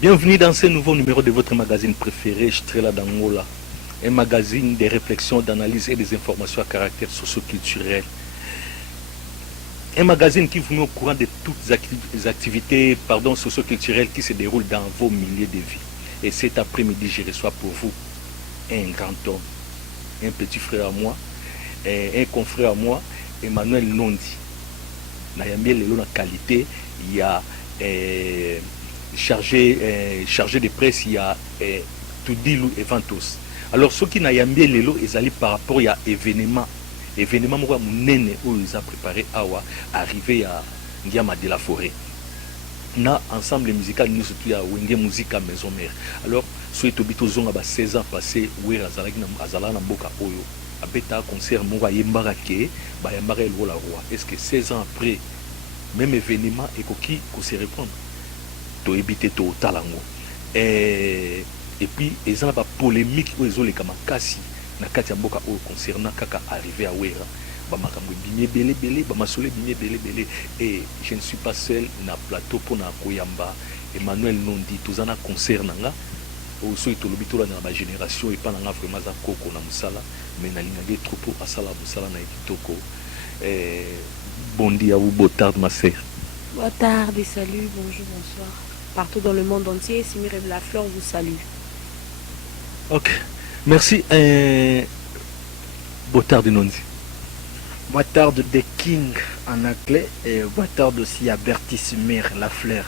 Bienvenue dans ce nouveau numéro de votre magazine préféré, Strela d'Angola. Un magazine de réflexion, d'analyse et des informations à caractère socio-culturel. Un magazine qui vous met au courant de toutes les activités socio-culturelles qui se déroulent dans vos milieux de vie. Et cet après-midi, je reçois pour vous un grand homme, un petit frère à moi, un confrère à moi, Emmanuel Nondi. Nayambi Lelo na qualité, il y a chargé de presse, il y a Tudilou et Ventos. Alors ceux qui Nayambi Lelo, ils allaient par rapport à événement moi munene où ils ont préparé awa arrivé à Ndiama de la forêt. Na ensemble musical nous surtout à Wenge musique à maison mère. Alors soit tobito zonga ba 16 ans passé où azala na mboka oyo abeta concert mo ba yembara ke ba yembara le roi. Est-ce que 16 ans après même événement et qui se répondre to éviter to talango et puis ils ont pas polémique où ils ont les kamakasi na kati ya mboka oyo concernant kaka arrivé à Wera ba makambo bimé belé ba masole bimé belé et je ne suis pas seul na plateau pour na koyamba Emmanuel Nondi tozana concert nanga au so itolobi to na ba génération et pas na vraiment za koko na musala mais na linga trop à sala musala na kitoko bon dia ou beau tard ma sœur. Boa tarde, salut, bonjour, bonsoir. Partout dans le monde entier, Simire Lafleur vous salue. Ok, merci. Boa tarde Nondi. Boa tarde de King en anglais et boa tarde aussi à Bertie Simire Lafleur.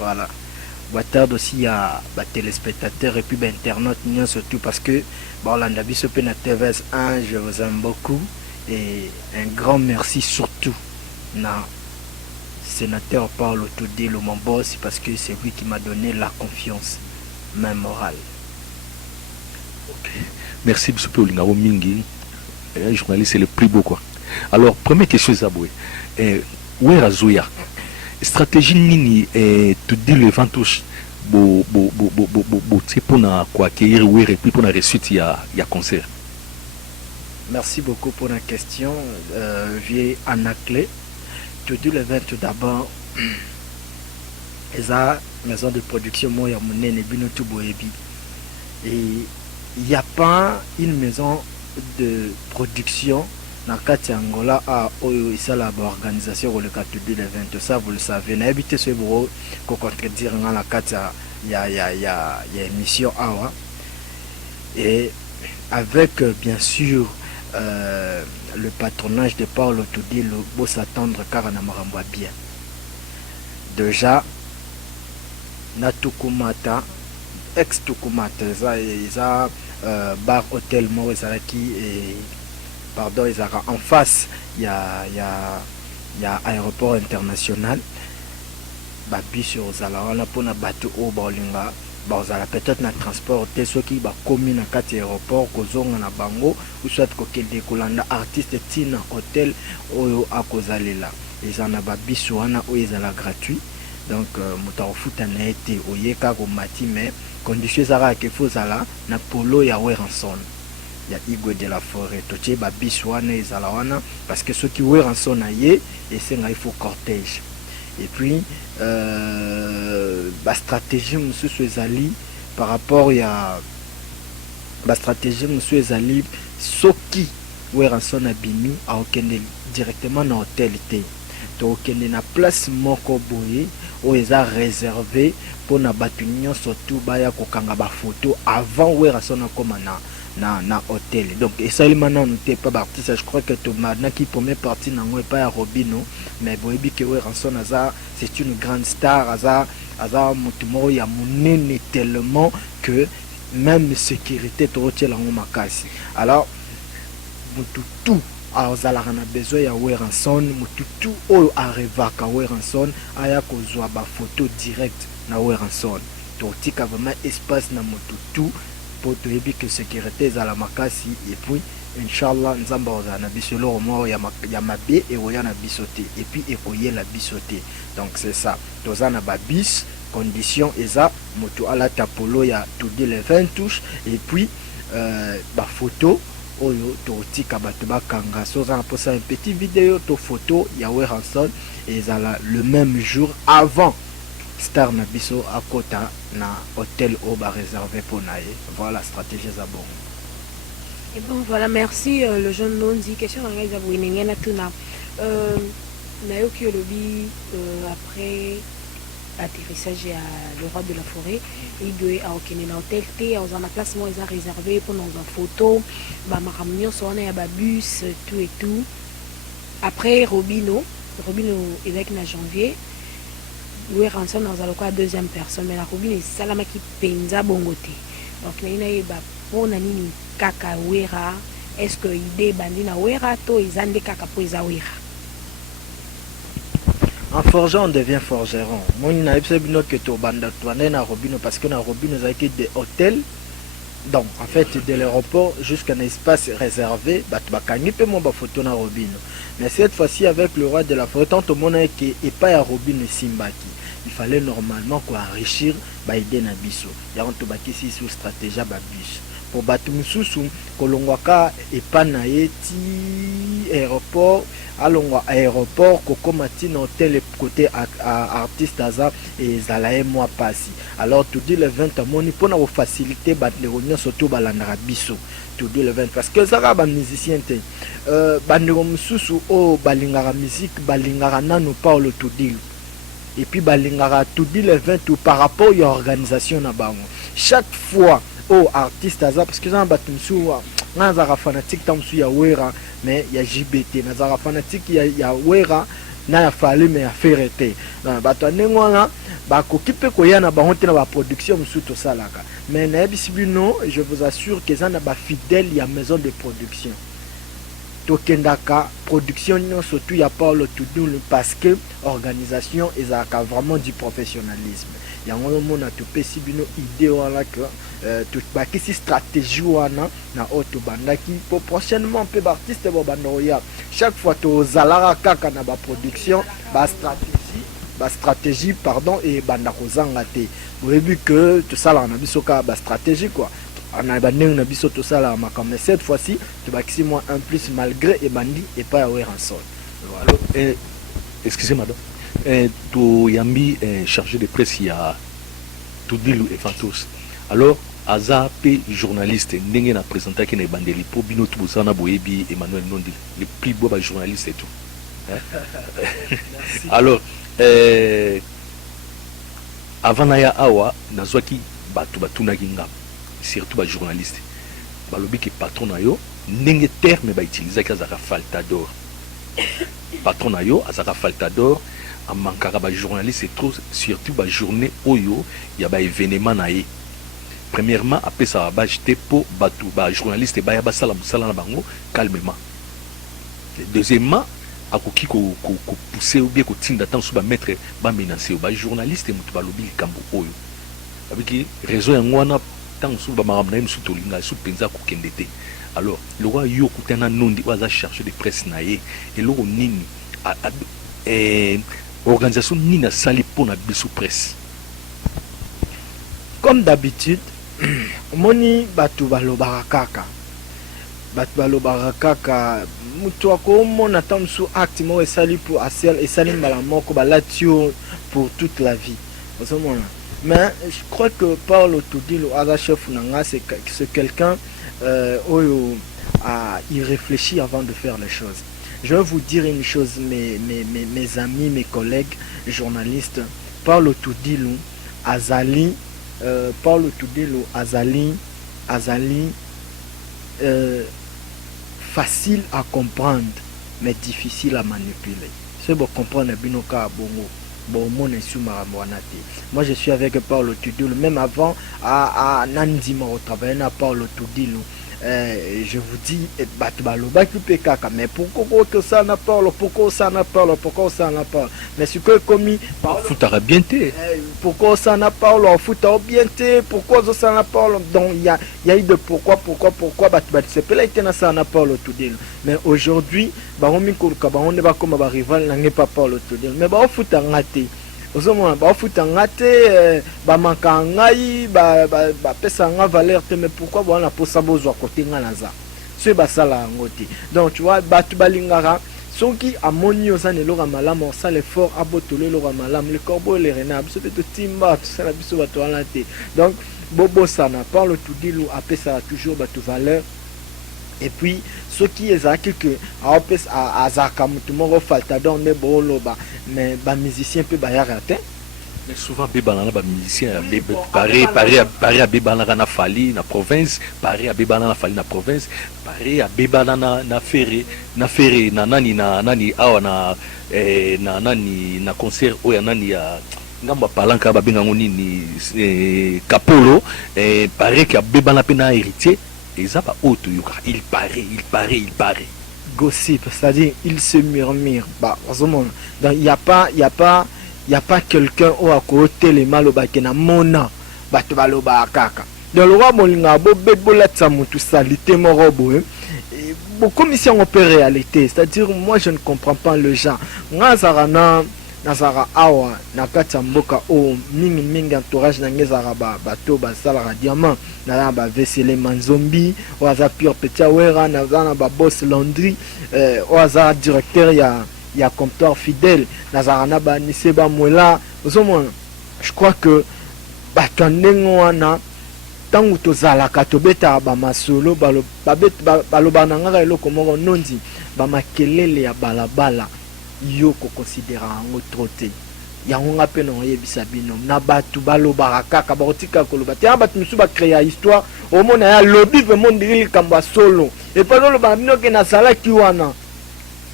Voilà. Boa tarde aussi à téléspectateurs et puis internautes, surtout parce que bon, la Nabiso Pena TVS 1, je vous aime beaucoup et un grand merci surtout na sénateur Paulo Tudilou mon boss parce que c'est lui qui m'a donné la confiance, même morale. Ok, merci Bissopé Olingaro Mingi, journaliste c'est le plus beau quoi. Alors première question Zaboué, Wera Zouya, stratégie nini Tudilou Ventos bo pour na quoi accueillir Wera et puis pour la réussite il y a concert. Merci beaucoup pour la question. Vieux Anaclé. Tout le vent tout d'abord. Eza maison de production moi ya monene bino tout boebi. Et il n'y a pas une maison de production dans kati Angola à oyo isala ba organisation le cadre de l'event. Ça vous le savez. Na habité ce bureau ko contredire dans la kati ya émission awa. Et avec bien sûr le patronage de Paulo Tudilou, pour s'attendre car on a maramba bien. Déjà, Natukumata, ex-Tukumata, ils ont bar hôtel Morizalaki et pardon, ils ont en face, il y a aéroport international. Babi sur Zalawana pour na bateau au Bolinga. Bazala peut-être na transport ceux qui ba commis na kati aéroport kozonga na bango ou soit kokende kolanda artiste tina hôtel oyo akozalela ezana ba biso wana oyo ezala gratuit donc mutafuta na été oyeka ko mati mais condition zara ke fozala na polo ya Weranson ya Igwe de la Forêt totie ba biso wana ezala wana parce que ceux qui Weranson na ye et c'est il faut cortège. Et puis, la stratégie, M. Ezali, par rapport à la stratégie, M. Ezali, ce qui est en abimi, a directement dans l'hôtel. Donc, il y a une place moko boye, où ils ont réservé pour na batunion surtout baya kokanga ba photo avant où ils comme na hôtel. Donc et ça maintenant n'était pas artiste, je crois que tout maintenant qui première partie n'en est pas à Robino mais boyebi que Weranson aza c'est une grande star aza mutumo ya munene tellement que même sécurité torotiel en makasi. Alors mututu azalaka na besoin ya Weranson mututu oyo arevaka Weranson aya kozwa ba photo direct na Weranson. Totika vraiment espace na mututu pour te dire que sécurité est à la makasi et puis Inch'Allah nzamba ozana bisolo au moins ya mabe et oyana bisoté et puis ekoye la bisoté. Donc c'est ça. Tozana ba bis condition eza moto ala tapolo ya tout les 20 touches et puis ba photo oyo totika bato bakanga soza pour ça une petite vidéo to photo ya Weranson et ezala le même jour avant star na biso akota na hôtel au ba réservé pour naie. Voilà stratégie za bon. Et bon, voilà, merci. Le jeune Nondi, question à Gaïza Bouinengena Tuna. Nayoki Olobi, après atterrissage à le roi de la forêt, il doit à Okene na hôtel T, aux en placement, ils ont réservé pour nos photos, bah, ma réunion, soit on est à bus, tout et tout. Après, Robino est avec na janvier, où est rentré dans un local deuxième personne, mais la Robino est salama qui penza bongote. Donc, il y a pour nani kaka wera, est-ce que idée bandina wera, to izande kaka po isa wera. En forgeant, on devient forgeron. Moi, il n'y a pas que tu as Robino parce que na Robino a été des hôtels. Donc, en fait, de l'aéroport jusqu'à un espace réservé, tu peux mon photo na Robino. Mais cette fois-ci, avec le roi de la forêt, tant au monde qui est pas à Robino Simbaki, il fallait normalement quoi enrichir Baïden Nabiso. Il y a un tobaki ici sous stratégie Babus. Pour Batumususu, Kolongwaka et Panaeti, aéroport. Alongwa aéroport kokomati na hôtel côté artiste aza et zalae moi passi alors tout dit le 20 moni pour na faciliter ba les réunions surtout balandara biso tout dit le 20 parce que ça ba musicien te bandeko mususu o balingara musique balingara nanu Paulo tout dit et puis balingara tout dit le 20 tout par rapport à organisation na bango chaque fois au artiste aza parce que ça batumsu nazara fanatique tamsu ya wera mais il y a JBT nazara fanatique il y a wera na ya fali mais ya ferete bato nengwana ba kokipe koyana ba honte na ba production musuto salaka mais na bisibino je vous assure que ça na ba fidèle ya maison de production tokendaka production surtout il y a pas le tout parce que organisation ezaka vraiment du professionnalisme il y a un moment na topesi bino idée wala que tout bakisi stratégie wana na auto bandaki pour prochainement peu d'artistes bo bandoya chaque fois to zalara kaka na ba production ba stratégie pardon et bandako zanga te vous avez vu que tout ça là na bisoka ba stratégie quoi on a bandé na biso tout ça là mais cette fois-ci tu bakisi moi un plus malgré et bandi et pas à en sol voilà excusez-moi tu yambi chargé de presse il y a tout dit et Fantos alors aza pe journaliste ndenge na présenté que na bandeli po bino tout ça na boyebi Emmanuel Nondi le plus beau journaliste et tout alors avant naya awa nazwaki batu na kinga surtout ba journaliste balobi que patron na yo ndenge terme ba utiliser ka zaka faltador patron na yo azaka faltador en manquera ba journaliste c'est trop surtout ba journée oyo ya ba événement na ye premièrement après ça va jeter pour batu ba journaliste ba ya ba sala musala na bango calmement deuxièmement akoki ko pousser ou bien ko tinda tant sous ba mettre ba menacer ba journaliste mutu ba lobi kambo oyo avec raison ya ngwana tant sous ba maramna musu tolinga sous penza ko kendete alors le roi yo kutana nondi waza chercher de presse na ye et lo nini organisation nina sali pour na biso presse comme d'habitude moni batu balobaka kaka mutu akomona tamsu acte mo esali pour asel esali mbala moko balatio pour toute la vie mais je crois que Paulo Tudilo aza chef nanga c'est quelqu'un il réfléchit avant de faire les choses. Je vais vous dire une chose, mes amis, mes collègues journalistes. Paulo Tudilo Azali facile à comprendre, mais difficile à manipuler. C'est pour comprendre Binoka Bongo. Moi je suis avec Paulo Tudilo, même avant à Nandima au travail à Paulo Tudilo. Je vous dis, mais pourquoi ça n'a pas, pourquoi ça n'a pas, pourquoi ça n'a pas. Mais ce que commis, foutara bien té. Pourquoi ça n'a pas, foutara bien té, pourquoi ça n'a pas. Donc il y a eu de pourquoi, c'est pas là ça n'a pas le tout dire. Mais aujourd'hui, baromi kolka, on ne va comme rival n'a pas Paulo Tudilo. Mais bah foutara raté. Ozomona ba futanga te ba makanga yi ba pesa nga valeur te mais pourquoi bona posa bozwa côté nga naza ce ba sala ngote donc tu vois batu balingara soki amoni ozana eloko malamu osala effort abotolo eloko malamu le corbeau le renard biso mpe totimba tosala biso bato wana te. Donc bobosana parle tudilu apesaka toujours bato valeur. Et puis ceux qui ezalaki que azalaka motu moko faltador nde booloba mais bamusicien mpe bayaka te. Mais souvent bébana ba musicien pareil à bébana na fali na province, pareil à bébana na fali na province, pareil à bébana na ferré na nani awa na nani na concert oya nani ya ngamba palanka ba benga nini Kapolo, pareil que bébana pe na héritier et ça va auto yuka, il paraît Gossip, c'est-à-dire il se murmure bah donc il y a pas quelqu'un au à côté les maloba qui na mona bato baloba kaka. Donc le roi molinga bo bebola tsamutu salité morobo beaucoup mission en réalité, c'est-à-dire moi je ne comprends pas le genre. Ngazarana nazara awa na kati mboka o mingi entourage na ngezara bato basala diamant na ba vesele manzombi oaza pure petiawera na zana ba boss laundry oaza directeur ya comptoir fidèle nazara na ba niseba mwela ozomona. Je crois que batandengo wana tangu tozalaka tobeta ba masolo baloba na ngaka eloko moko nondi ba makelele ya balabala yo ko considérer ngo troté yango ngape no yebisa bino na batu balobaka kaka bakotika koloba te batu misu ba créer histoire au monde ya lobby vraiment ndiri kamba solo et pas loba bino ke na sala ki wana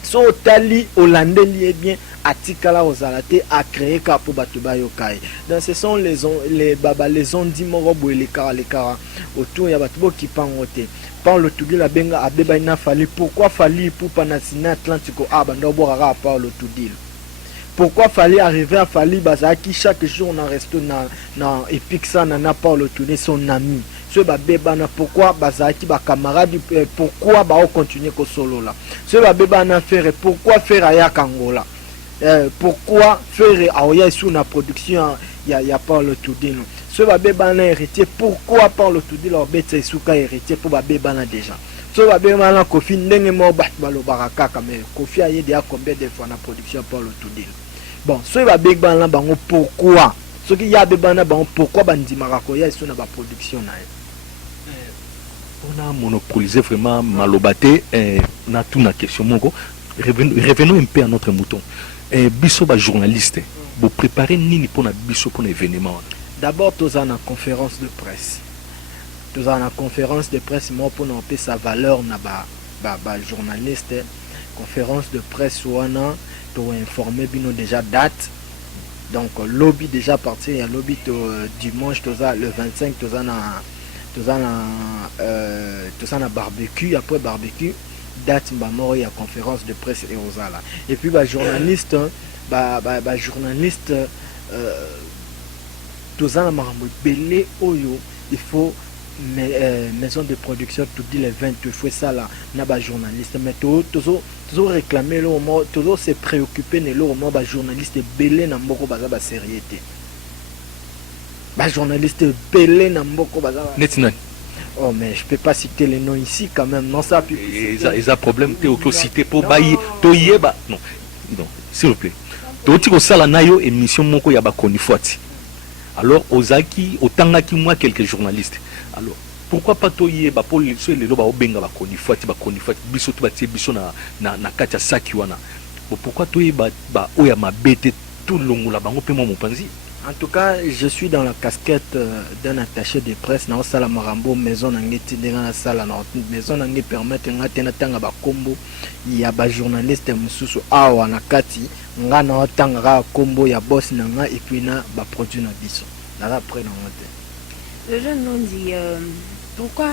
so tali olandeli et bien atikala ozalate a créer ka po batu bayokai. Donc ce sont les onди moko boele kara autour ya batu bo ki pangote par le Toudi la benga abeba ina fali. Pourquoi fali pour panasina Atlantico abando borara par le Toudi? Pourquoi fallait arriver à Fali Bazaki chaque jour on en reste na Epixa na par le Toudi son ami ce babeba na pourquoi Bazaki ba camarade pourquoi ba continuer ko solo là ce babeba na faire pourquoi faire aya Kangola pourquoi faire aoya sous na production ya par le Toudi ce babeba na héritier pourquoi par le Toudi leur bête suka héritier pour babeba na déjà ce babeba na Kofi ndenge mo balo baraka mais Kofi a yé à combien de fois na production par le Toudi. Bon ce babeba na bango pourquoi ce qui y a babeba na bango pourquoi bandimaka ko ya sous na ba production na on a monopolisé vraiment Malobaté na tout na question moko. Revenons un peu à notre mouton. Biso ba journaliste vous préparez nini pour na biso pour l'événement. D'abord tous en conférence de presse. Tous en conférence de presse moi pour nous sa valeur na ba journaliste conférence de presse wana pour informer bino déjà date. Donc lobby déjà parti il y a lobby dimanche tous le 25 tous en barbecue après barbecue date mort il y a conférence de presse et osala et puis journaliste journaliste tous en marambo belé oyo il faut maison de production tout dit les 20 il faut ça là na ba journaliste mais toujours réclamer le moment toujours se préoccuper ne le moment ba journaliste belé na mboko baza ba sérieuxité. Bah journaliste belé na mboko baza netinani. Oh mais je peux pas citer les noms ici quand même non ça ils a problème te auto citer pour bailler toyeba non s'il vous plaît toti ko sala nayo émission moko ya ba konifwati alors ozaki otangaki moi quelques journalistes alors pourquoi pas toyeba pour les lelo ba obenga ba konifwati biso to batie biso na katia saki wana pourquoi toyeba ba oya mabete tout longola bango pe mo mopanzi. En tout cas, je suis dans la casquette d'un attaché de presse dans la Marambo maison ngeti dans la salle maison ngi permettre ngati na tanga ba kombo ya ba journaliste mususu awa na kati ngana tanga kombo ya boss nanga et puis na ba produit na biso. Là après na ngote. Le jeune non dit pourquoi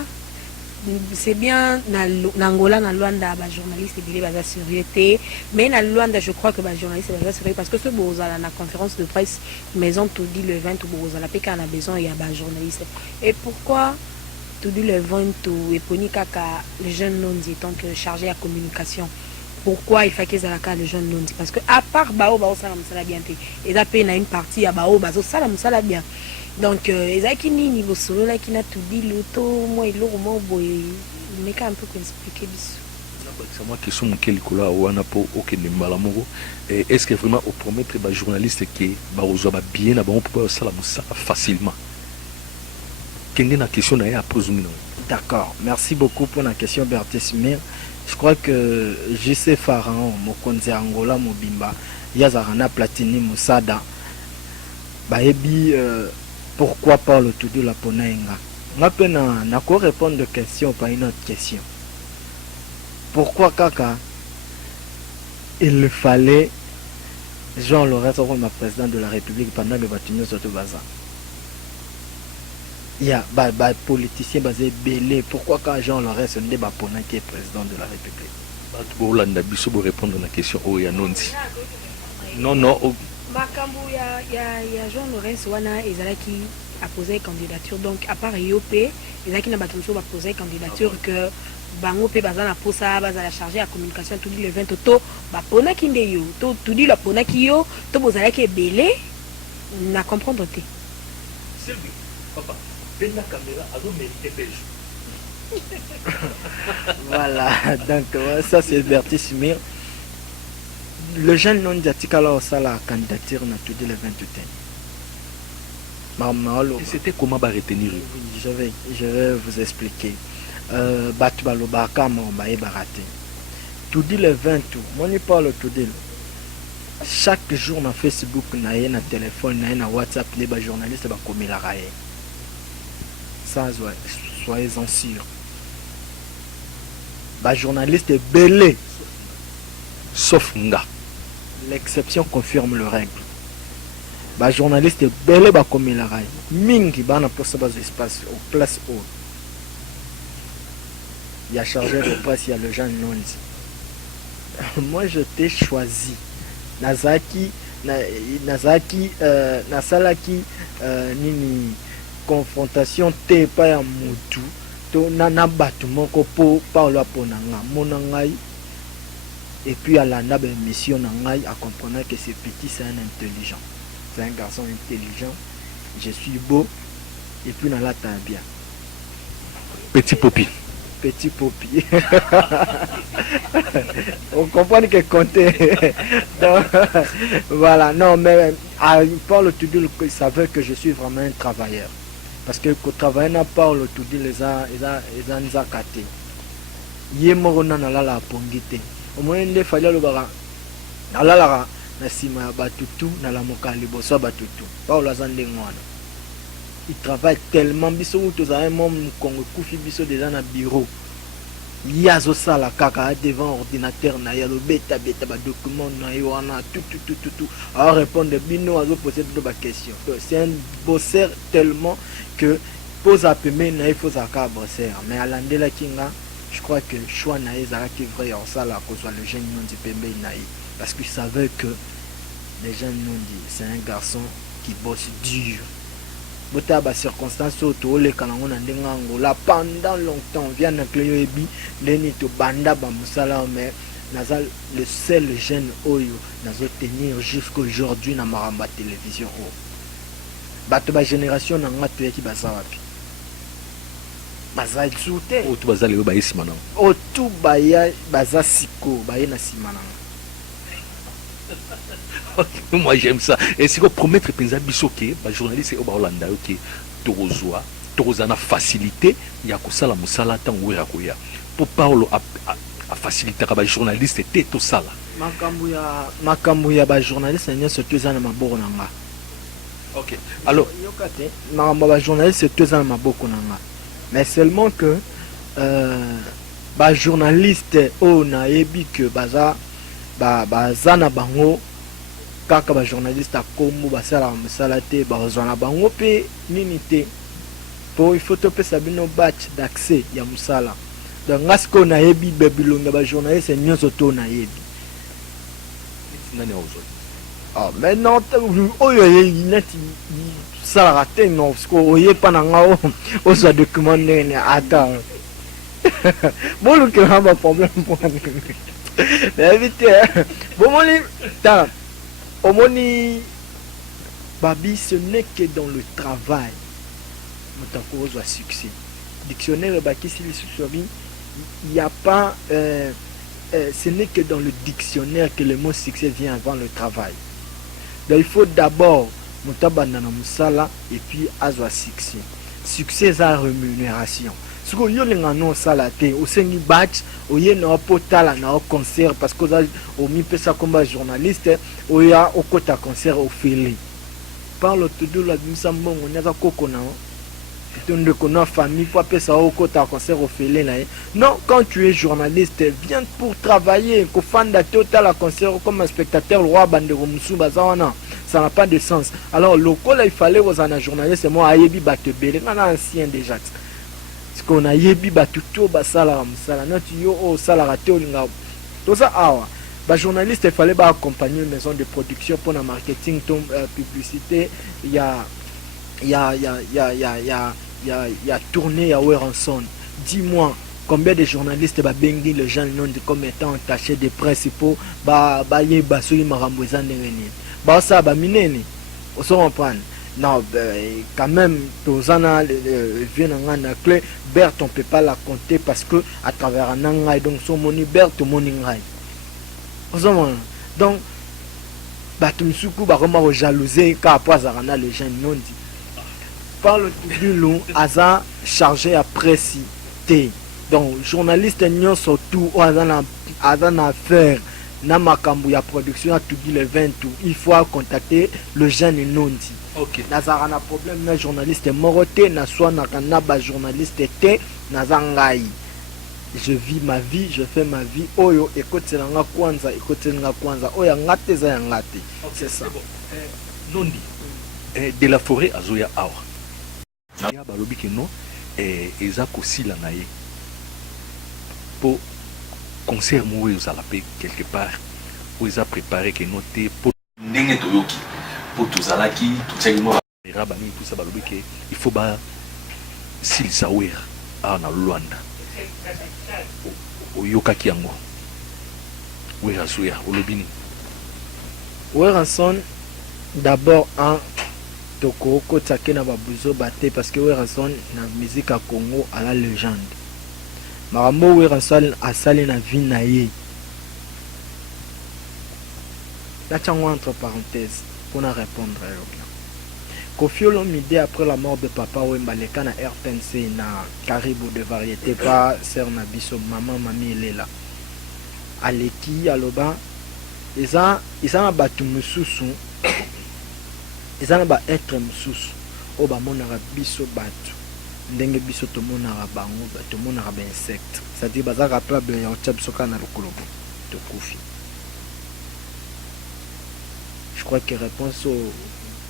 c'est bien na Angola na Luanda ba journaliste bilé ba sécurité mais na Luanda je crois que ba journaliste ba sécurité parce que ce bozala na conférence de presse maison tout dit le 20 bozala peka na besoin il y a ba journaliste et pourquoi tout dit le 20 tout et poni kaka le jeune non dit tant que chargé à communication pourquoi il faut qu'ils alaka le jeune non dit parce que à part bao ça la bien et da pe na une partie ya bao bazo ça bien. Donc, ezaki nini bosolo là qui n'a tout dit l'auto moi il lo mo boy meka un peu expliquer biso. C'est moi qui suis mon kelikola wana po okende mbala moko. Est-ce que vraiment au promettre ba journaliste que ba ozoba bien na bon pour ça la musa facilement. Quelle est la question na ya poser. D'accord, merci beaucoup pour la question Berthe Smir. Je crois que JC Pharaon Mokonzi Angola Mobimba Yazarana Platini Moussada Baebi pourquoi parle tout de la Ponaenga. Maintenant, n'a quoi répondre de question par une autre question. Pourquoi Kaka il fallait Jean Laurent comme président de la République pendant le bâtiment sur tout bazar? Il y a des politiciens basés belé. Pourquoi quand Jean Laurent se n'est pas qui est président de la République? Bolanda biso pour répondre à la question oh ya nondi. Non non. Makambo ya Jean Laurent wana ezalaki a posé candidature donc à part IOP ezalaki na batonso ba poser candidature que bango pe bazana posa bazala chargé la communication tout dit le 20 to ba pona kinde yo to tout dit la pona ki yo to bozalaki belé na comprendre te. Sylvie papa la caméra ado mérité belge. Voilà, donc ça c'est Bertie Smir. Le jeune non diatique alors ça la candidature n'a tout dit le 28. C'était comment va retenir? Je vais vous expliquer. Batu balobaka mamba e baraté. Tout dit le 20 tout. Moi n'y parle tout dit. Chaque jour na Facebook na ye na téléphone na ye na WhatsApp les ba journalistes ba komi la raye. Ça soyez-en sûrs. Bah journaliste est belé. Sauf nga. L'exception confirme le règle. Bah journaliste est belé bah comme il a raille. Mingi bah na poste bas espace au place haut. Il y a chargé de presse, il y a le Jean Nondi. Moi je t'ai choisi. Nazaki Nasalaki nini confrontation te pa ya mutu. To nana batu moko po parlo ponanga monangai et puis à la nabe mission nangai à comprendre que ce petit c'est un intelligent, c'est un garçon intelligent, je suis beau et puis dans la bien petit popi on comprend que compter donc voilà. Non mais Paul Tudul il savait que je suis vraiment un travailleur. Parce que le travail n'a pas le tout dit les a nzakate. Yé morona na la la pongite. Au moins il fallait le bara. Na la la na sima batutu na la mokali boso batutu. Pas la zande ngwana. Il travaille tellement biso tous a un monde Congo kufi biso déjà na bureau. Yazo sala kaka devant ordinateur na yalo beta ba document na yoana tout. Alors répondre bino azo poser de ba question. C'est un bosseur tellement que pose à pemer na il faut ça ka bosseur. Mais à l'andela kinga, je crois que choix na ezara qui vrai en ça là soit le jeune non du pembe na parce qu'il savait que les jeunes non dit c'est un garçon qui bosse dur. Bota ba circonstance auto le kanango na ndenga ngola pendant longtemps vient na clé ebi leni to banda ba musala mais nazal le seul jeune oyo nazo tenir jusqu'aujourd'hui na maramba télévision o bato ba génération na ngato yaki bazawapi bazal soute o to bazali ba isima na o tu baya bazasiko baye na simana. Moi j'aime ça. Et si vous promettre penza bisoke, ba journaliste au Holanda OK, torozoa, torozana facilité, ya ko sala musala tan wera ko ya. Pour parler à faciliter ba journaliste té to sala. Makambu ya ba journaliste nya so tuzana maboko nanga. OK. Alors, yokate makambu ba journaliste tuzana maboko nanga. Mais seulement que ba journaliste o na yebi que baza zana bango kaka ba journaliste a kombo basala musala te bazana bango pe nini te po il faut te pesa bino batch d'accès ya musala donc ngasko na yebi bebilonga ba journaliste nyonso to na yebi nani ozo ah mais non oyo yinati sala raté non parce que oye pa na ngao ozo document ne attends bon le que a problème pour mais vite bon moni ta omoni babi ce n'est que dans le travail motako ozo succès dictionnaire baki si il y a pas ce n'est que dans le dictionnaire que le mot succès vient avant le travail. Donc il faut d'abord mutabanda na musala et puis azwa succès. Succès c'est rémunération. Ce que yo lenga no sala te au sengi batch au ye na potala na au concert parce que au mi pesa comme journaliste au ya au kota concert au fili. Parle tout de la bisambo on ya koko na de connaître famille pour appeler ça au côté à concert au félé là. Non, quand tu es journaliste, viens pour travailler, qu'au fan de total à concert comme un spectateur, le roi Bandero Moussou Bazawana. Ça n'a pas de sens. Alors, le col, il fallait aux un journaliste, c'est moi, Ayebi Batebele, on a ancien déjà. Parce qu'on a Yebi Batuto, Basala, Moussala, notre yo, au Salarate, au Lingao. Tout ça, ah, journaliste, il fallait accompagner une maison de production pour le marketing, publicité, il y a tourné à Weranson. Dis-moi, combien de journalistes bengi les gens non comme étant attachés des principaux ye basui marambouza nengeni. Ça mineni. On se reprend. Non, quand même, Tozana viennent clé. Bert, on ne peut pas la compter parce que à travers un angai, donc son moni Bert, mon ingai. Donc, Batumsuku, Baroma au jalousé, car après, Zarana, les gens non dit. Parle du long, Aza chargé à préciter. Donc, journaliste n'y surtout, Aza affaire, Namakambu ya production à tout dit le 20 tout. Il faut contacter le jeune Nondi. Ok. Nazarana problème, na journaliste moroté, na soit na journaliste té, nazangai. Je vis ma vie, je fais ma vie. Oyo, écoute nga kwanza, Oya ngate za ngate. C'est ça. Nondi, de la forêt à Zoya Awa. Ya balobi ke non eza kosila na ye po concert mo ezala pe quelque part o eza préparé ke non te po ndenge toyoki po tozalaki totiaki mo rabani tout ça balobi ke il faut ba silisa wera na Luanda oyokaki yango wera zuya olobini Weranson d'abord un Toko Kotake na babuzo bate parce que Weranson na musique à Congo à la légende. Maramo Weranson a sali na vie na ye. La chango entre parenthèses pour na répondre à l'autre. Koffi Olomide après la mort de Papa Wemba leka na RTNC na Caribou de variété pas sœur na biso maman mami elela. Aleki aloba isa na batu mususu ils ont ba être mususu o ba monaka biso batu ndenge biso to monaka bango to monaka ba insecte c'est-à-dire bazaka plable ya otya biso kana lokolo to kufi. Je crois que réponse au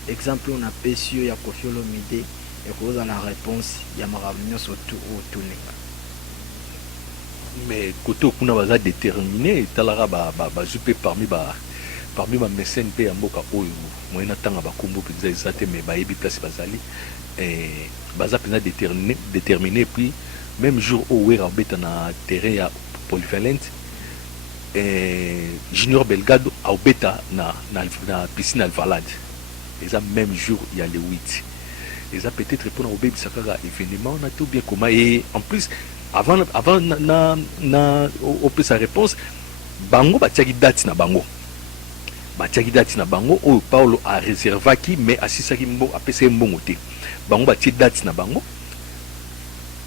exemple on a pesio ya Koffi Olomide et cause à la réponse ya maramnyo surtout au tuninga. Mais côté okuna baza déterminé talara ba jupe parmi ma mécène pe mboka oyo moyena tanga bakombo penza ezate mais bayebi place bazali baza penza déterminé puis même jour au wera beta na terrain ya polyvalente Junior Belgado a beta na piscine Alvalade eza même jour il y a le 8 eza peut-être pour na obebi sakaka événement na tout bien comment et en plus avant na op sa réponse bango batiaki date na bango batiaki date na bango oyo Paulo a réservaki mais asisaki mbo apesa mbongo te bango batie date na bango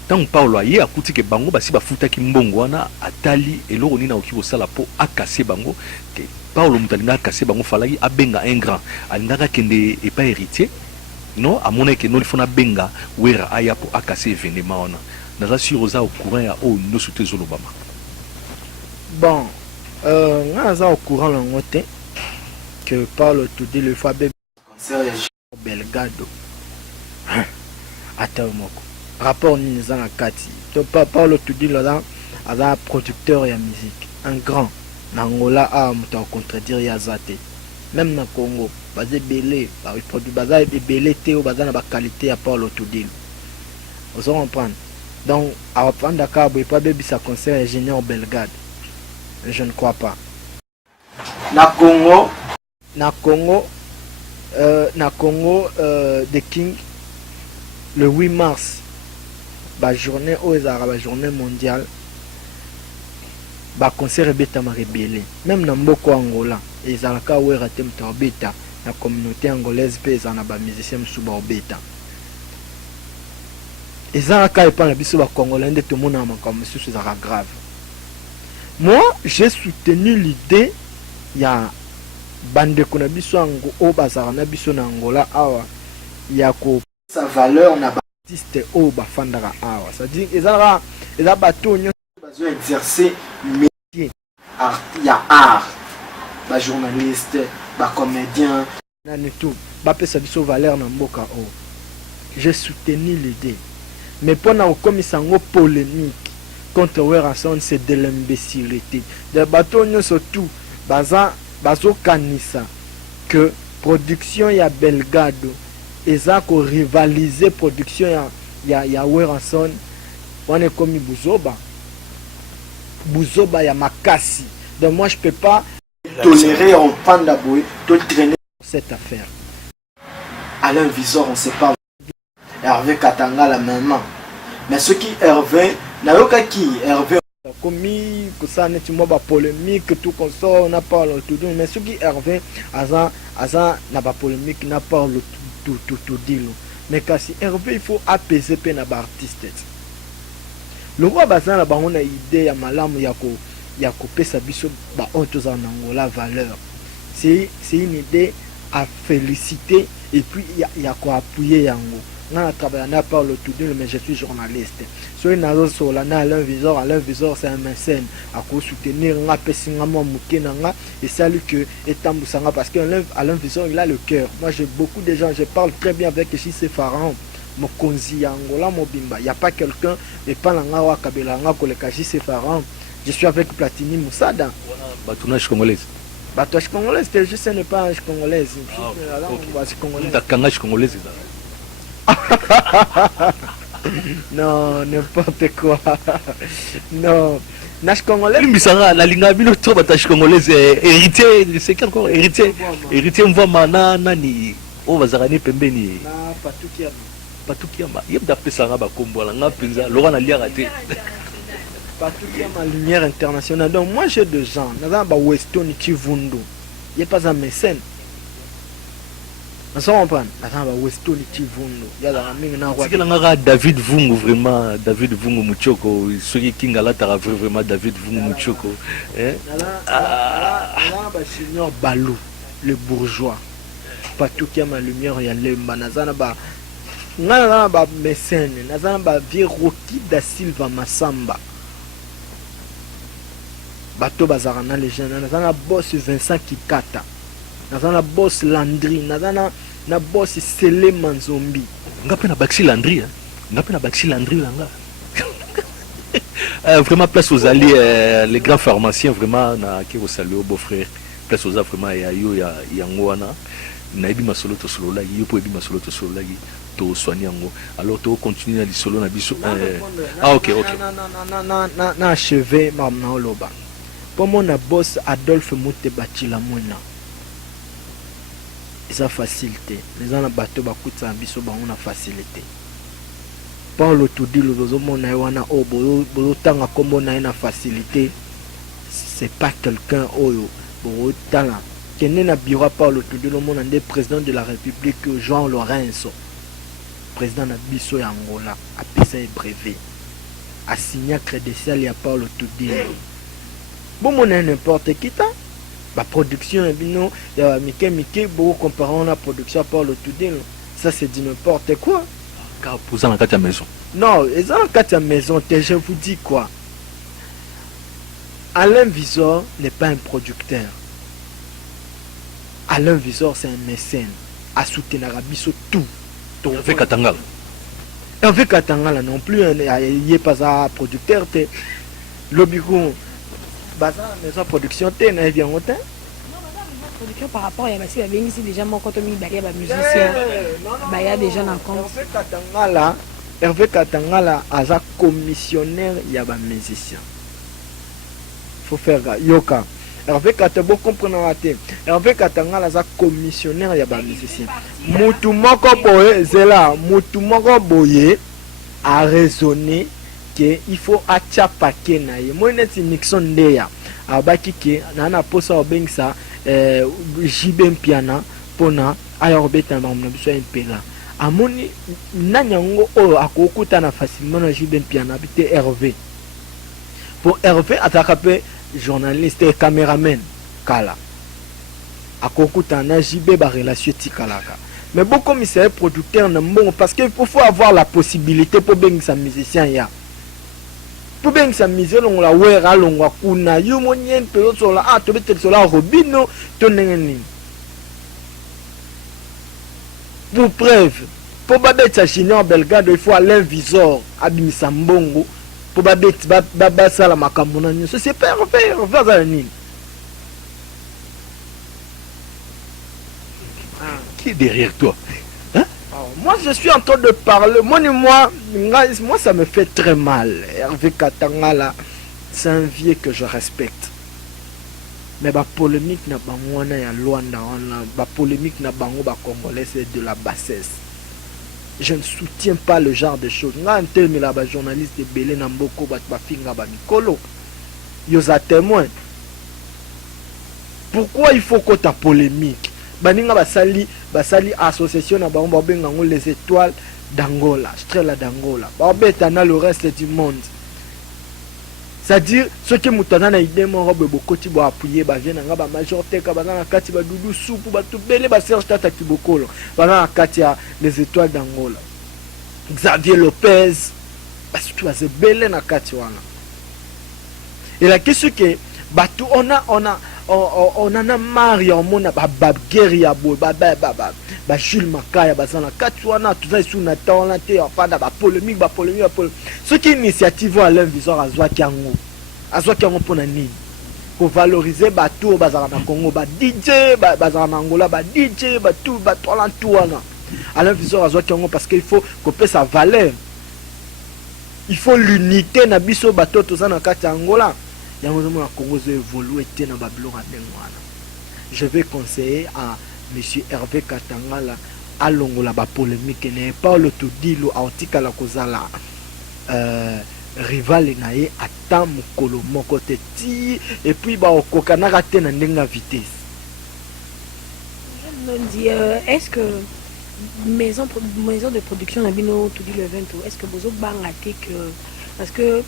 tant Paulo aye akuti ke bango basi bafutaki mbongo wana atali eloko nini oki kosala po akase bango ke Paulo mutalinga akase bango falaki abenga un grand alingaka kende epa héritier non amona ke non il faut na benga wera aya po akase événement wana naza sur oza au courant ya oyo nyonso te ezolobama. Bon nga naza au courant lango te que Paulo tout dit le Fabé Belgado ata moko rapport ni na kati to Paulo tout dit là un producteur ya musique un grand na Angola a muta contredire ya zate même na Congo bazé belé ba produit bazé belé te o bazana ba qualité ya Paulo tout dit vous en comprendre donc à prendre d'accord et pas baby sa concert ingénieur Belgade je ne crois pas na Congo The King le 8 mars la journée où ils la journée mondiale baconcert ebetama rebele même na mboka Angola ezalaka wera te moto abeta na communauté angolaise mpe eza na bamusicien mosusu baobeta ezalaka epa na biso bacongolais nde tomona makambo mosusu ezalaka grave. Moi j'ai soutenu l'idée ya bandeko na biso yango oyo bazalaka na biso na Angola awa ya kopesa valeur na baartiste oyo bafandaka awa, c'est-à-dire eza bato nyonso bazo exercer métier ya art, bajournaliste, bacomédien nani tout bapesa biso valeur na mboka oyo. J'ai soutenu l'idée, mais mpona kokomisa yango polémique contre Weranson, c'est de l'imbécilité. De bato nyonso tout bazokanisa que production ya Belgado eza ko rivaliser production ya Weranson, wana komi buzoba ya makasi. Donc moi je peux pas tolérer en Pandaboué de traîner cette affaire. Alain Visor on sait pas, Hervé Katanga la même, mais ce qui Hervé nayoka qui Hervé commis que ça n'est pas polémique tout comme ça on a parlé tout mais ce qui Hervé aza n'a pas polémique n'a pas le tout dire mais kasi Hervé il faut apaiser pe na ba artiste le roi bazan la on a idée ya malamu ya ko pesa biso ba ontos en Angola valeur, c'est une idée à féliciter et puis il y a quoi appuyer yango. On a travaillé par le tout mais je suis journaliste. So il n'a sur la Alain Visor c'est un mécène à cause soutenir nga pesinga mo mukenanga et salut que etambusanga parce que Alain Visor il a le cœur. Moi j'ai beaucoup de gens, je parle très bien avec Jissé Pharaon. Mokonzi Angola Mobimba, il y a pas quelqu'un et pas la ngawa kabela nga koleka Jissé Pharaon. Je suis avec Platini Moussada. Batunage congolaise. Batunage congolaise, je ne pas congolaise. Congolaise. Congolaise. Non, n'importe quoi. Non. Nash congolais. Mbisanga la linga bino trop batache congolaise héritier, c'est quel encore héritier mvama nani o bazarani pembeni. Na Patukiama. Yeb da pesanga ba kombo la nga penza Laurent na lia raté. Patukiama lumière internationale. Donc moi j'ai deux gens, na ba Weston Chivundu. Il est pas un mécène. David Vungu vraiment David Vungu Muchoko ceux qui ngalatara vraiment David Vungu Muchoko Seigneur Balou le bourgeois partout qui a ma lumière ya lemba nazana ba ngana ba mécène nazana ba vieux Rocky da Silva Massamba bato bazarana les jeunes nazana boss Vincent Kikata nazana boss Landry nazana na boss Sele Manzombi ngape na Baxi Landry ngape na Baxi Landry langa vraiment place aux alliés les grands pharmaciens vraiment na ki saluer au beau-frère place aux vraiment ya yo ya ngwana na ebi masolo to solo la yo po ebi masolo to solo la to soigner ngo alors to continuer na lisolo na biso OK na achevé mamna oloba pour mon boss Adolphe Mutebachila mona ça facilité les gens na bateau bakutsa biso bango na facilité Paulo tudi lo zomona wana o bo tanga kombo na na facilité c'est pas quelqu'un oyo bo tanga kene na bureau Paulo tudi lo mona ndé président de la République Jean Lorenzo président na biso ya Angola a pesa brevet a signé crédentiel ya Paulo tudi bon mona n'importe qui ta la production est bien Mickey beaucoup comparant la production par le tout ça c'est dit n'importe quoi car pour ça dans la maison non ils ont la maison je vous dis quoi Alain Visor n'est pas un producteur Alain Visor c'est un mécène à soutenir Arabiso tout avec Katangala avec Katangala non plus il n'est pas un producteur l'obigou bazar maison production t'es n'a bien autant production par rapport à parce qu'il y avait ici déjà mon quand on mis derrière les musiciens bah il y a des gens en compte Hervé Katangala a commissionnaire il y a des musiciens faut faire yoka Hervé Katabo comprendre la tête Hervé Katangala a commissionnaire il y a des musiciens mutu moko boye zela mutu moko boye a raisonné que il faut acha paquet na ye moi neti Nixon ndeya abaki ke na posa obengisa JB Mpiana pona aya obeta na biso impela amoni nanyango o akokuta na facilement na JB Mpiana bité Hervé pour Hervé atakape journaliste et caméraman kala akokuta na JB ba relation tikalaka mais beaucoup commissaire producteur na mbongo parce que faut avoir la possibilité pour bengisa musicien ya pour bengisa musicien la wera longwa kuna yumo nyen pe sola a to betel sola robino to nengeni pour preuve pour babeta Junior Belgado il faut aller visor abimisa mbongo pour babeti baba sala makambo na nyo c'est pas faire ça nini. Qui est derrière toi? Hein? Alors, moi je suis en train de parler moi ça me fait très mal. Hervé Katanga là c'est un vieux que je respecte mais ba polémique na bango na ya Luanda ba polémique na bango ba congolais c'est de la bassesse. Je ne soutiens pas le genre de choses. Nga ntemi la ba journaliste belé na mboko ba finga ba mikolo yoza témoin. Pourquoi il faut que ta polémique baninga basali association na bango benga les étoiles d'Angola, Strela d'Angola. Ba beta na le reste du monde. C'est-à-dire ceux qui mutana na idée mon robe bokoti bo appuyer ba vient nga ba majorité ka bana na kati ba dudu soupu ba tout belé ba Serge Tata Kibokolo. Bana na kati ya les étoiles d'Angola. Xavier Lopez parce que tu as belé na kati wana. Et la question que batu on en a marre ya mona ba guerre boy ba Jules Makaya bazana katwana tout ça sous na temps là te enfin ba polémique ce qui initiative à l'invisor azwa kiango pona nini pour valoriser ba tout bazana na Congo ba DJ bazana na Angola ba DJ ba tout ba tola toana à l'invisor azwa kiango parce qu'il faut couper sa valeur, il faut l'unité na biso bato to za na kati Angola. Je vais conseiller à M. Hervé Katanga à longola ba polémique n'est pas le tout dit lo article la kozala rival nae ata mukolo moko te ti et puis ba okokana raté na ndenga vitesse. Est-ce que maison de production na bino tout dit le 20 est-ce que bozo bangate que parce que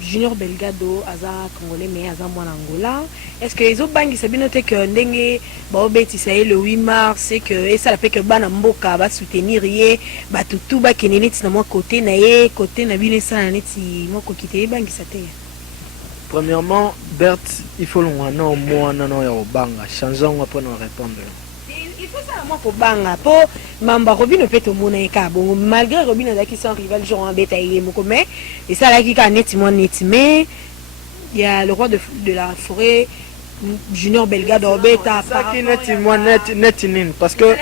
Junior Belgado aza congolais mais aza mwana Angola est-ce que les autres bangi sabino te que ndenge ba obeti ça le 8 mars c'est que et ça la fait que bana mboka ba soutenir ye ba tutu ba keneneti na moi côté na ye côté na bino ça na neti moko kité bangi ça te. Premièrement Bert il faut l'on au moins non ya obanga changeons pour nous répondre. Il faut ça moi pour banga pour mamba Robin peut au mona ka bon malgré Robin azaki son rival genre en bétail moko mais et ça là qui ka neti mais il y a le roi de la forêt Junior Belgado beta ça qui neti nini parce que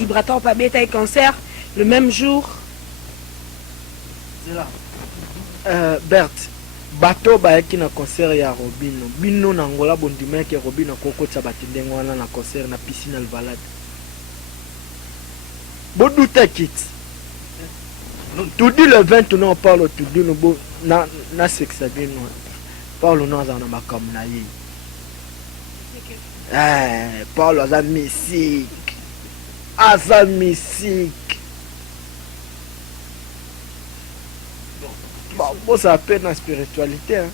Ibrator pas beta et cancer le même jour c'est là Bert bato bayaki na concert ya Robino bino na Angola bondima ke Robino kokotsa batendengo wana na concert na piscine Alvalade boduta kit tout dit le 20 on parle tout dit no na sexe bino parle no za na makam na yi parle za musique bon, ça appelle la spiritualité. Hein?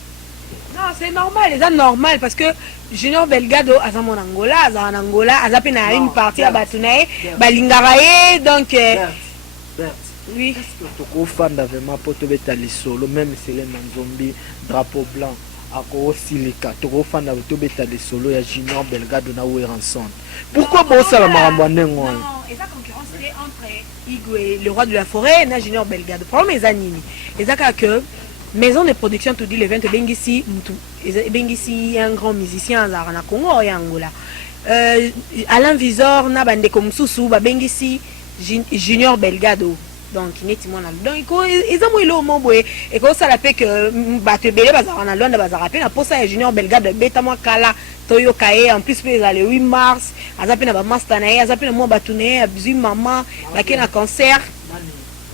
Non, c'est normal, c'est normal parce que Junior Belgado a en Angola, en Angola, a à une partie à Batunae, Balingarae, donc. Bert, oui. Est-ce que tu es fan d'avènement pour te mettre à solo, même si c'est un zombie, drapeau blanc, à Silika, tu es fan d'avènement pour te mettre à solo, il y a Junior Belgado na Ranson. Pourquoi bon ça la marambane? Non, et ça concurrence c'est entre Igwe, le roi de la forêt, et Junior Belgado. Problème est anini. Et ça que maison de production tout dit le 20 Bengisi un grand musicien à Congo et Angola. Alain Visor na bande comme Soussou ba Bengisi Junior Belgado. Donc netimon donc ils ont eu le mot et que ça la fait que batte belé bazarana londa bazarape na pour ça Junior Belgado beta moi kala toyo kae en plus le 8 mars azape na ba master na azape na mo batune abusé maman la qui na cancer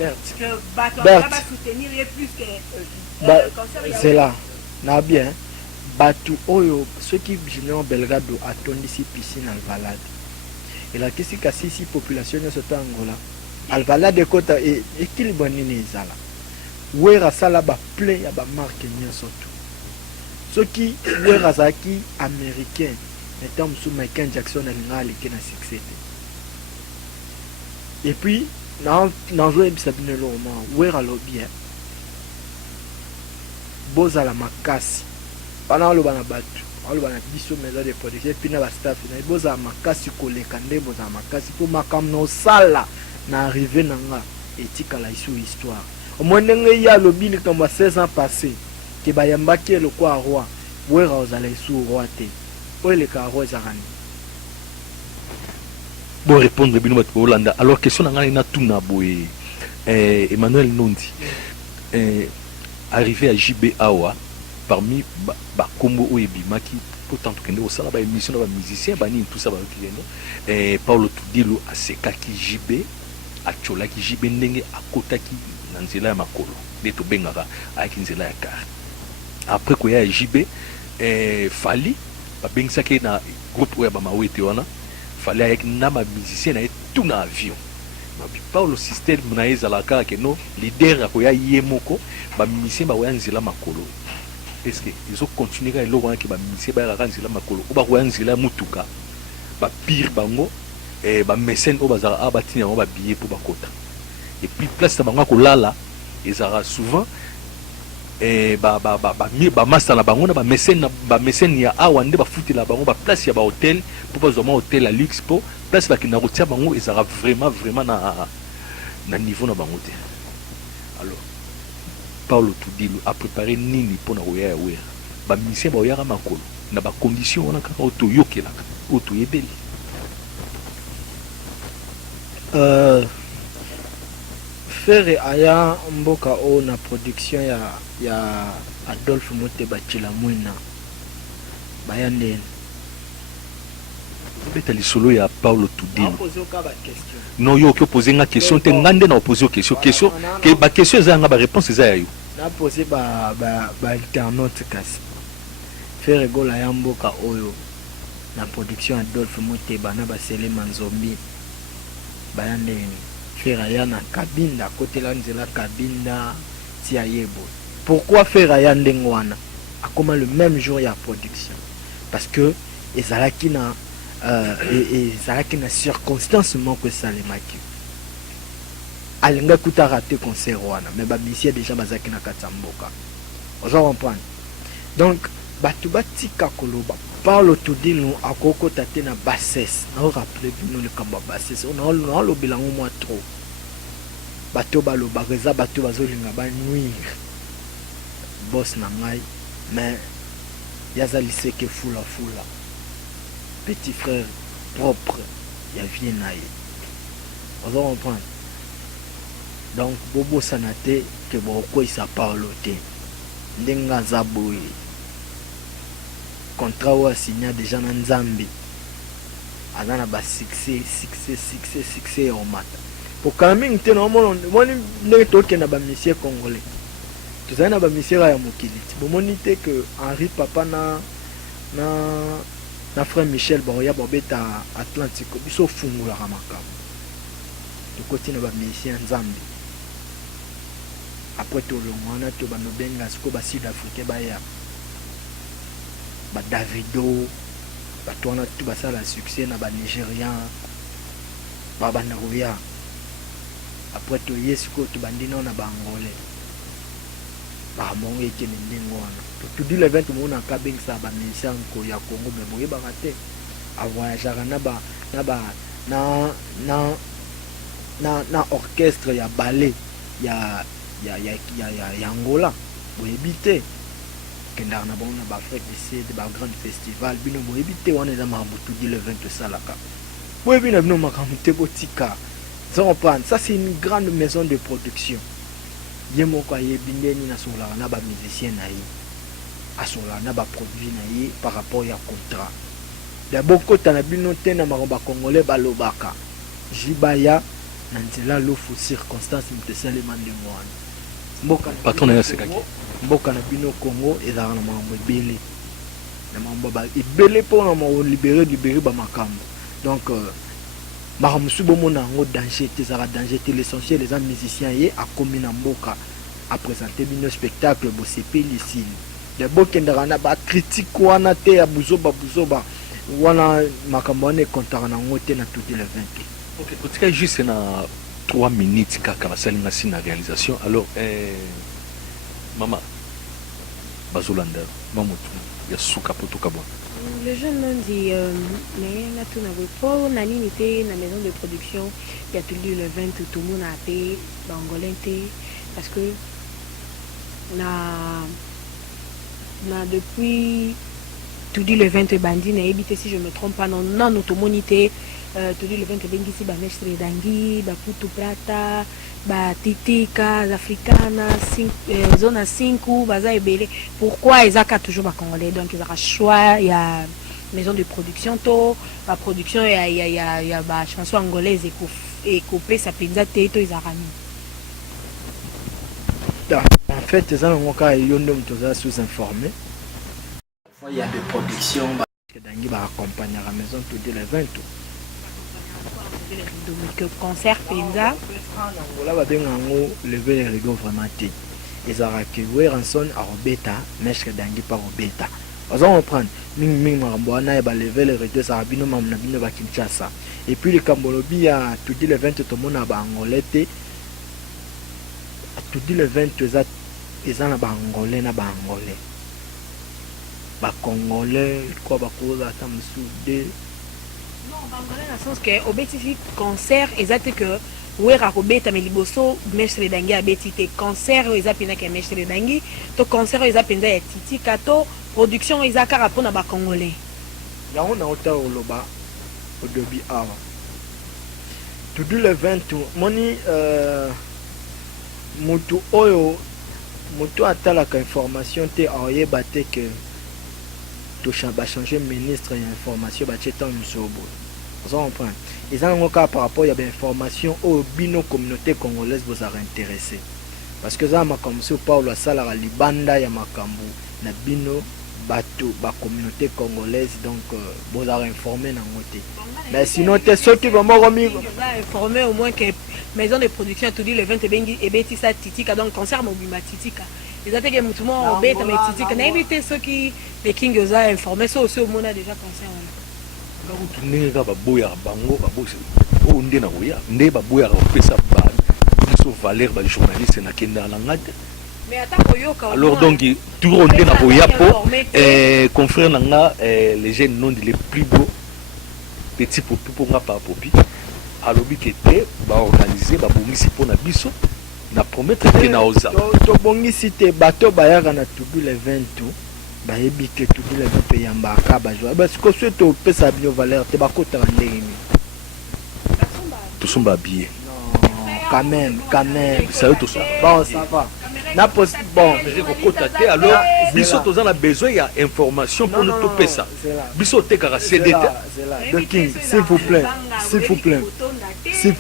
perte que bato Berthe. va soutenir et plus que concert ya c'est là na bien bato oyo soki Junior Belgrado atondisi piscine Alvalade elakisi kasi si population nyonso to Angola Alvalade ekota équilibre nini ezala wera asala baple ya bamarke nyonso to soki wera azalaki américain etant mosusu Michael Jackson alinga aleki na succès te et puis nazoyebisa bino eloko moko wera alobi bozala makasi wana aloba na bato aloba na biso maison de production epi na bastaff na ye bozala makasi koleka nde bozala makasi mpo makambo na osala na arrivé na nga etikala isu histoire omoi ndenge ye alobi likambo ya 16 ans passé ke bayambaki elokwa roi wera ozala esu roi te oyo eleka roi ezaka nini Bon répondre bino bato Hollanda. Alors question na ngana na tuna boye Emmanuel Nondi arrivé à JB Awa parmi ba combo oyebimaki pourtant kende osala ba émission ba musicien ba ni tout ça ba kino Paulo Tudilo asekaki JB acholaki JB ndenge akotaki na nzela ya makolo nde to bengaka aki nzela ya kar après ko ya JB fali ba bengisaki na groupe oya ba mawete wana fallait avec nama musicien na tout na avion pas le système na ezalaka que no leader akoya yemoko ba musicien ba wanzila makolo est-ce que ils ont continué à l'eau que ba musicien ba wanzila makolo ou ba wanzila mutuka ba pire bango ba mécène o bazara abatina ba billet pour ba kota et puis place ta bango ko lala ezara souvent ba master na bango na ba mécène ya awa nde ba futi la bango ba place ya ba hôtel pour pas vraiment hôtel à luxe pour place ba kina rotia bango ezara vraiment na niveau na bango te. Alors Paulo Tudilo a préparé nini pour na roya ya wera ba musicien ba yara makolo na ba condition wana kaka auto yokela auto yebeli Fere aya mboka o na production ya Adolphe Moteba Chilamwina bayandene beta lisolo ya Paulo Tudilo non yo ki poser nga question te ngande na poser question que ba question za nga ba réponse za yo na poser ba internaute kasi Fere gola ya mboka oyo na production ya Adolphe Moteba na ba Selema Nzombi bayandene faire aya na kabinda côté la nzela kabinda ti ayebo pourquoi faire aya ndenge wana akoma le même jour ya production parce que ezalaki na circonstance moko esalemaki alinga kuta raté concert wana mais bamisia déjà bazalaki na kati ya mboka ozo comprendre donc bato batika koloba Paulo Tudilo akokota te na bassesse na rappeler bino likambo ya bassesse on a lobela ngo trop bato baloba reza bato bazolinga banuire boss na ngai mais yazalise ke fula petit frère propre ya vie na ye ozo comprendre donc bobosana te ke bokoisa Paulo te ndenge aza boye contrat oyo asigna déjà na Nzambe aza na basuccès ya omata pokala mingi te na omoni ndenge tokenda bamisie congolais tozali na bamisie ya mokili ti bomoni te ke Henri Papa na frère Michel baoya babeta Atlantique biso ofungolaka makambo tokoti na bamisie ya Nzambe après tolongo wana to banobenga siko basud africain baya ba Davido bato wana tu basala succès na ba Nigérian ba banaroya après to yesiko to bandina na ba Angolais ba mongo ekene ndingo wana to di l'event mona ka bengisa ba musicien ko ya Congo me boye ba raté a voyager na orchestre ya ballet ya Angola boye bité kendar na bon na ba Afrique du Sud ba grand festival bino boye bité wana za mabutu di l'event salaka boye bino makamute botika ça comprendre ça c'est une grande maison de production yemoko ayebindeni na sola na ba musicien na yi asola na ba produit na yi par rapport ya contrat d'abord kota na bino te na makomba congolais balobaka jibaya na nzela lofu circonstance mtesalema ndenge wana mboka patron na yo asekaki mboka na bino Congo ezalaka na makambo ebele na makambo ebele mpona libéré bamakambo donc makambo mosusu bomona yango danger te ezalaka danger te l'essentiel eza musicien ye akomi na mboka apresente bino spectacle bosepeli esili de bokendaka na bacritique wana te ya buzoba wana makambo wana ekontaka nango te na tout le 20 te. Ok, kotika juste na 3 minutes kaka basalinga si na réalisation alors mama bazolanda mamotu ya suka po tokabona le jeune homme dit mais là tout n'a pas na nini te na maison de production il y a tout le 20 tout le monde a payé bangolais te parce que na depuis tout dit le 20 bandit na ebité si je me trompe pas non tout le monde était tout dit le 20 bengisi ba mestre dangi ba putu prata ba titika africana zona 5 baza ebele pourquoi ezaka toujours ba congolais donc ils ont choix il y a maison de production to ba production il y a ba chanson angolaise et coupé ça penza te to izarami en fait les gens ka yondo mtoza sous-informé il y a des productions dangi ba accompagner la maison tout dit le 20 donc concert penza là ba benga ngo lever les rideaux vraiment te ezara que Weranson a robeta mestre dangi pa robeta on comprendre mingi makambo wana ya ba lever les rideaux ça bino mamna bino ba Kinshasa et puis le Kambolobi a tout dit le 20 tout le monde a ba angolais te tout dit le 20 eza na ba angolais na ba angolais ba congolais quoi ba cause ata musude non bangolais dans le sens que au béti concert exact que wera ko beta mais liboso mestre dangi a beti te concert eza pena ke mestre dangi to concert eza penza ya titi kato production eza kara pona ba congolais yango na ota oloba odobi awa tout le 20 moni mutu oyo mutu atalaka information te ayeba te que to changer ministre ya information ba chetan msobo vous comprenez ils ont encore par rapport à l'information au bino communauté congolaise vous a intéressé parce que ça ma comme si Paulo sala la libanda ya makambu na bino bato ba communauté congolaise donc vous a informé na ngote mais sinon te ceux qui vont informé au moins que maison de production tout dit le 20 bengi et beti ça titika donc concert mobima titika ils ont que mutumo au beta mais titika na éviter ceux qui les king ont informé ça aussi au monde a déjà concert ndenge kaka baboyaka bango babosi oyo nde na koya nde baboyaka kopesa biso valeur bajournaliste nakendaka na ngai te alors donc toujours nde na koya po confrère na nga les jeunes non les plus beaux petit popi mpo nga pa popi alobi ke te baorganize babongisi mpo na biso na promettre te na oza tobongisi te bato bayaka na tubu le 20 bayebi ke tubu le 20 pe yambaka bajoa parce que ce to pesa bio valeur te bakotaka ndenge nini tosomba billet quand même ça veut tout ça bon ça va na poste bon je kokota te alors biso toza na besoin ya information pour nous topesa biso tekaka CD te the king s'il vous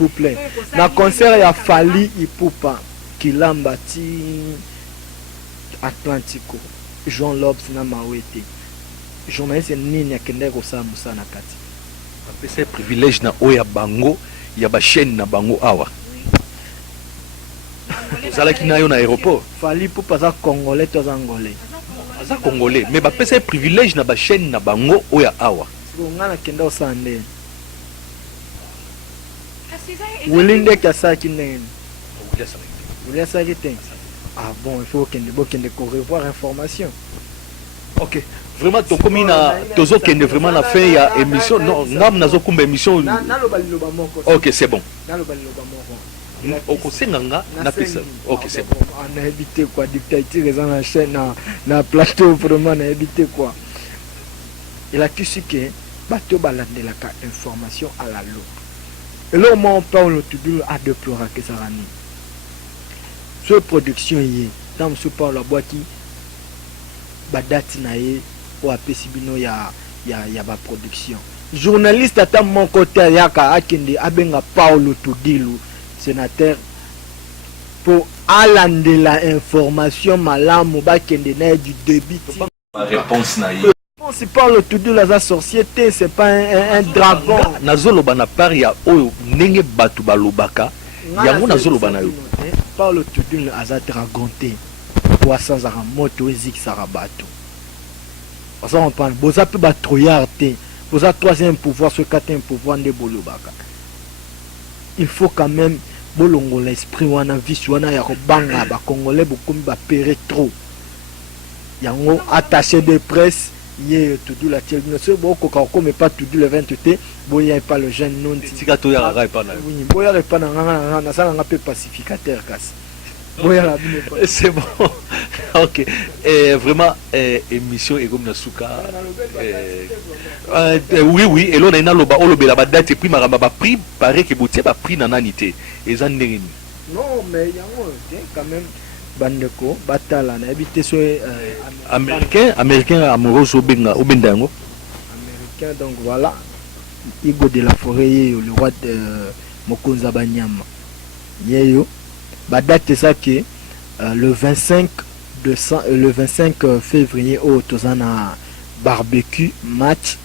plaît na concert ya Fally Ipupa Kilamba ti Atlantico Jean Lobs na mawete journaliste nini akende kosala musana kati apesa privilège na oya bango ya ba chaîne na bango awa ozalaki na yo na aéroport Fally Ipupa za congolais to za angolais aza congolais mais bapesa privilège na ba chaîne na bango oya awa ngana kende osala ndeni wilinde kasaki ndeni uliasaki te ah bon il faut qu'on revoir information ok vraiment tokomi na tozokende vraiment na fin ya émission non ngam nazokumba émission ok c'est bon okosenganga na pesa ok c'est bon on a évité quoi dictature eza na chaîne na plateau vraiment na évité quoi il a tout ce que bato balandelaka information à la lo et là on parle tout à déplorer que ça rani sur production yi tam su par la boîte badati na ye o apesi bino ya ba production journaliste ata mon côté yaka akende abenga Paulo Tudilu sénateur pour alandela information malamu bakende na du débit. Ma réponse naïe. On se parle tout de la société, c'est pas un dragon. Nazoloba na paria oyo nenge batu balobaka. Yango nazoloba na yo. Parle tout de la dragonté. Pour sans moto ezik sarabato. Parce qu'on parle boza pe ba troyarté. Boza troisième pouvoir, ce quatrième pouvoir de bolobaka. Il faut quand même bolongo l'esprit wana visu wana ya kobanga ba congolais beaucoup ba péré trop. Yango attaché de presse hier tout la télé ne se beaucoup comme mais pas tout le 20t boya pas le jeune non tika to ya ra pas na oui boya pas na sala nga pe pacificateur kas boya la c'est bon. OK, vraiment émission et comme nasuka oui et l'on a na loba olobela ba date prix maramba ba prix paraît que botie ba prix nananité et en ndengeni non mais yango quand même bandeko batala na habité so américain amoureux obenga obendango américain. Donc voilà, Igo de la Forêt, le roi de Mokonza Banyama yeyo ba date ça que le 25 février au tozana barbecue match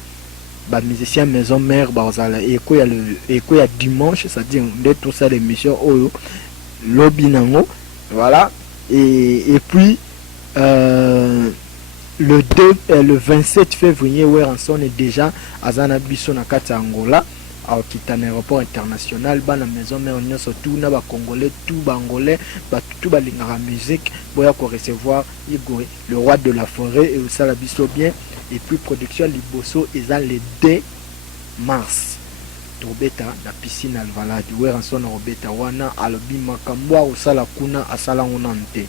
ba musicien maison mère bazala et quoi il y a dimanche, c'est-à-dire de tout ça l'émission oyo lobby nango voilà. Et puis le 27 février Weranson est déjà à Zanabiso na kata Angola à quitter l'aéroport international bana maison mais on surtout na ba congolais tout bangolais ba tout ba lingara musique boya ko recevoir Igor le roi de la forêt et aussi la biso bien et puis production liboso eza le 2 mars Robeta na piscine alvalade Weranson Robeta wana alobi makambo osala kuna asala onante.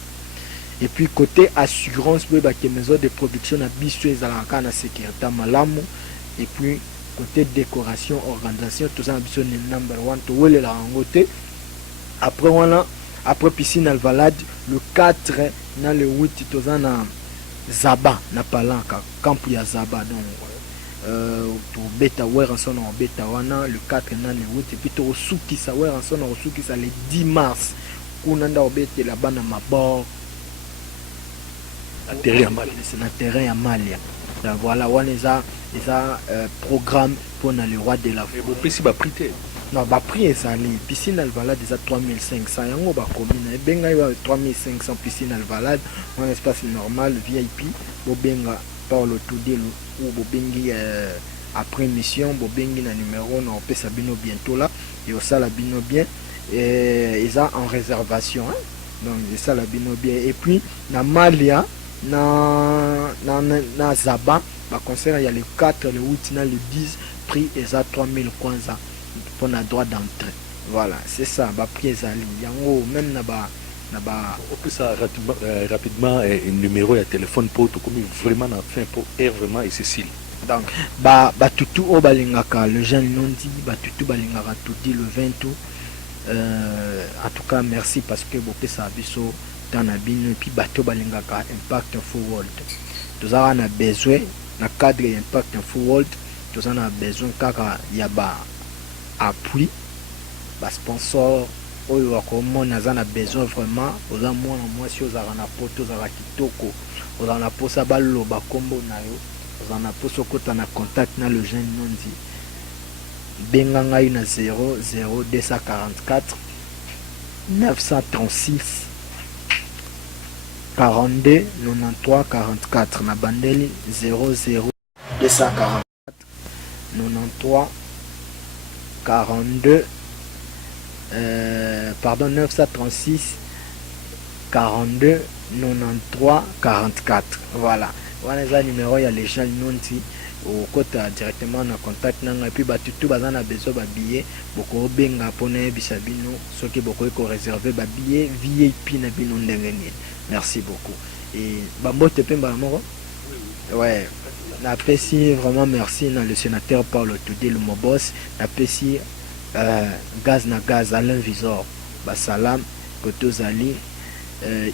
Et puis côté assurance ba ke maison de production na biso ezalaka na sécurité malamu. Et puis côté décoration organisation tout ça na biso ni number 1 to wele la ngote. Après wana après piscine alvalade le 4 na le 8 to na Zaba na Palanka camp ya Zaba donc to beta Weranson beta wana le 4 na le 8 et puis to suki sa Weranson suki sa le 10 mars kuna nda obete la bana mabor à terrain à Mali, c'est na terrain à Mali. Donc voilà wana eza programme pour na le roi de la forêt. Bon prix ba prité. Non ba prix ezali piscine alvalade eza 3500 yango ba commune benga yo 3500 piscine alvalade un espace normal VIP bo benga Paulo Tudelo ou bobengi après mission bobengi na numéro na opesa bino bientôt là et au sala bino bien et ils ont en réservation hein? Donc c'est ça la bino bien et puis na Malia na Zaba ba concert il y a le 4 le 8 na le 10 prix eza 3000 kwanza pour na droit d'entrée. Voilà c'est ça ba prix ezali yango même na ba on ça rapidement un numéro de téléphone pour tout comme vraiment na fin pour air vraiment et Cécile. Donc ba tutu o balingaka le jeune nondi ba tutu balingaka tout le 20 tout en tout cas merci parce que bopé ça biso dans na bino et puis bato balingaka impact full world. Nous avons besoin na cadre impact full world, nous avons besoin kaka ya ba appui ba sponsor oyo wakomona za na besoin vraiment oza mwana mwasi ozala na poto ozala kitoko ozala na posa baloba kombo na yo ozala na posa okota na contact na le jeune nondi benga ngai na 00244 936 42 93 44 na bandeli 00244 93 42 pardon 936 42 93 44 voilà voilà les numéros il y a les gens nonti au côté directement na contact nanga et puis ba tutu bazana besoin ba billet boko benga pona bisabino soki boko ko réserver ba billet VIP na bino ndengeni. Merci beaucoup et bambote pemba moko ouais na pesi vraiment merci na le sénateur Paulo Tudelo Mobos na pesi gaz na gaz Alain Visor basalam kotozali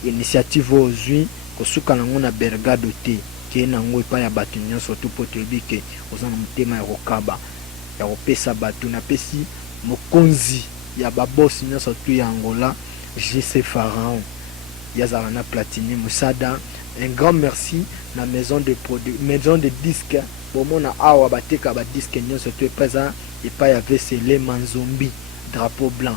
initiative ozui kosuka nango na bergado te ke nango epa ya bato nyonso to po toyebi ke oza na motema ya kokaba ya kopesa bato na pesi mokonzi ya baboss nyonso tu ya Angola, JC Pharaon, Yazarana Platini Moussada. Un grand merci na maison de disques. Bon mona awa bateka ba disque nyonso tu présent et pas y avait les Manzombi, drapeau blanc.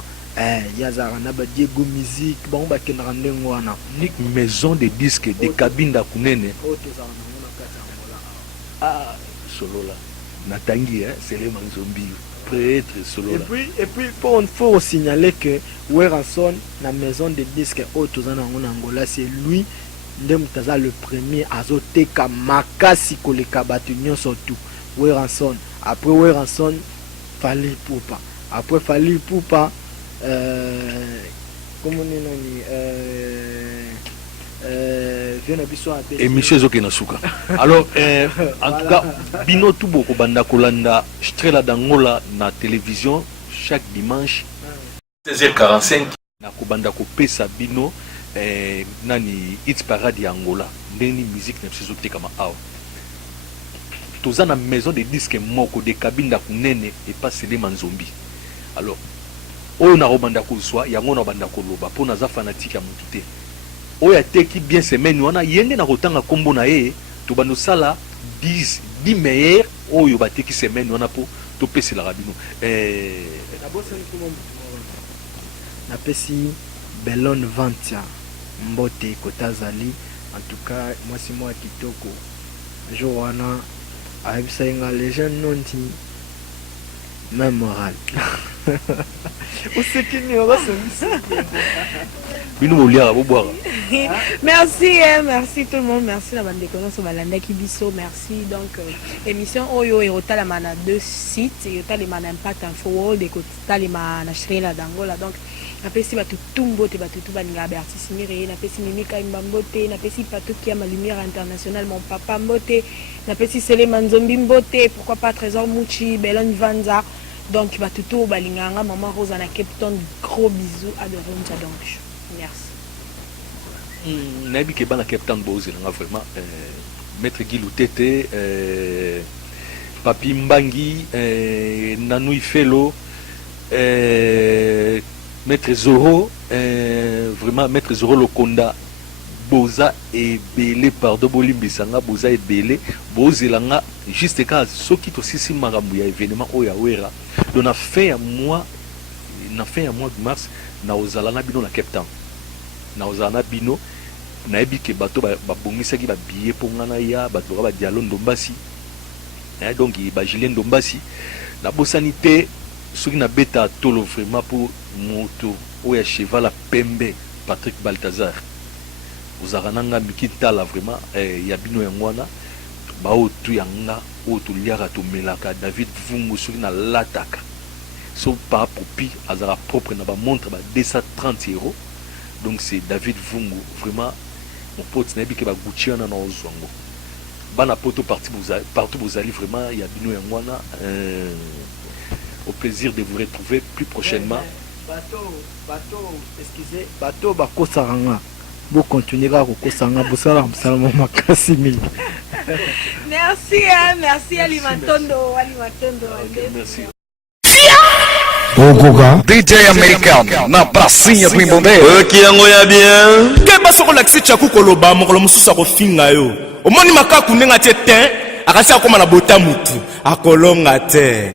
Yazarana ba Diego musique, bon ba kenrande ngwana. Nik maison de disques de Kabinda Kunene. Ah, solo là. Natangi, c'est les Manzombi. Prêtre solo là. Et puis faut signaler que Weranson, la maison de disques Otozana en Angola, c'est lui Ndemutaza le premier azoteka makasi koleka batu nyonso tout. Weranson. Après Weranson, Fali Poupa. Après Fali Poupa, comment on dit et monsieur Zokena Souka. Alors, en tout cas, Bino Toubo Banda Kolanda, Strela d'Angola na télévision chaque dimanche 16h45. Na Kobanda Kopesa Bino nani It's Parade Angola. Ndeni musique na monsieur Zokte kama awa. Toza na maison de disques moko de Kabinda Kunene et pas Sele Manzombi. Alors, oyo na Robanda Kozwa, yango na Banda Koloba, po naza fanatique ya mutu te. Oya teki bien semaine wana yenge na kotanga kombo na ye to bano sala 10 meilleurs oyo bateki semaine wana po to pesi la rabino na pesi Belon Vantia Mbote Kotazali. En tout cas moi c'est moi kitoko jour wana aibisa nga les jeunes non ti même moral ou ce qui n'y aura ce merci, merci tout le monde, merci la bande de connaissances Balanda Kibiso, merci. Donc émission Oyo et Otalama na 2 sites, et Otalama na Impact Info World et Otalama na Shrela d'Angola. Donc napesi batu tumbote batu tu baninga ba artiste mire, napesi Mimika Mbambote, napesi Pato qui a ma lumière internationale, mon papa Mbote, napesi Sele Manzombi Mbote, pourquoi pas Trésor Mouchi, Belon Vanza. Donc batu tu balinganga maman Rose na Cape Town, gros bisous à de Ronja donc. Merci. Nabi Keba na Captain Bozi vraiment maître Guy Loutete Papi Mbangi Nanoui Fellow maître Zoro vraiment maître Zoro Lokonda Boza et Belé pardon Bolimbisanga Boza et Belé Bozelanga juste quand ce qui aussi si marambu ya événement oya wera donc na fin à mois de mars na ozalana bino na Cape Town na ozalana bino na ebi ke bato ba bongisa ki ba billet pour ngana ya bato ba dialo ndombasi donc ba Julien Ndombasi na bosanité soki na beta tolo vraiment pour moto oya cheval a pembe Patrick Baltazar ozarananga mikitala vraiment ya bino ya ngwana ba otu yanga otu liara to melaka David Vungu soki na lataka so par popi azara propre na ba montre ba 230 €. Donc c'est David Vungu vraiment mon pote nabi ke ba Gucciana na ozwango bana poto partout vous allez vraiment il y a bino ya ngwana au plaisir de vous retrouver plus prochainement. Excusez bato bakosaranga bo continuera kokosanga bosala msalama makasi mingi. Merci Alimatondo. Merci. Ogoga DJ American na pracinha do Imbombe okiyango ya bien keba soko laksi chaku koloba mokolo mususa ko finga yo omoni makaku ndenga te akasi akoma na bota mutu akolonga te.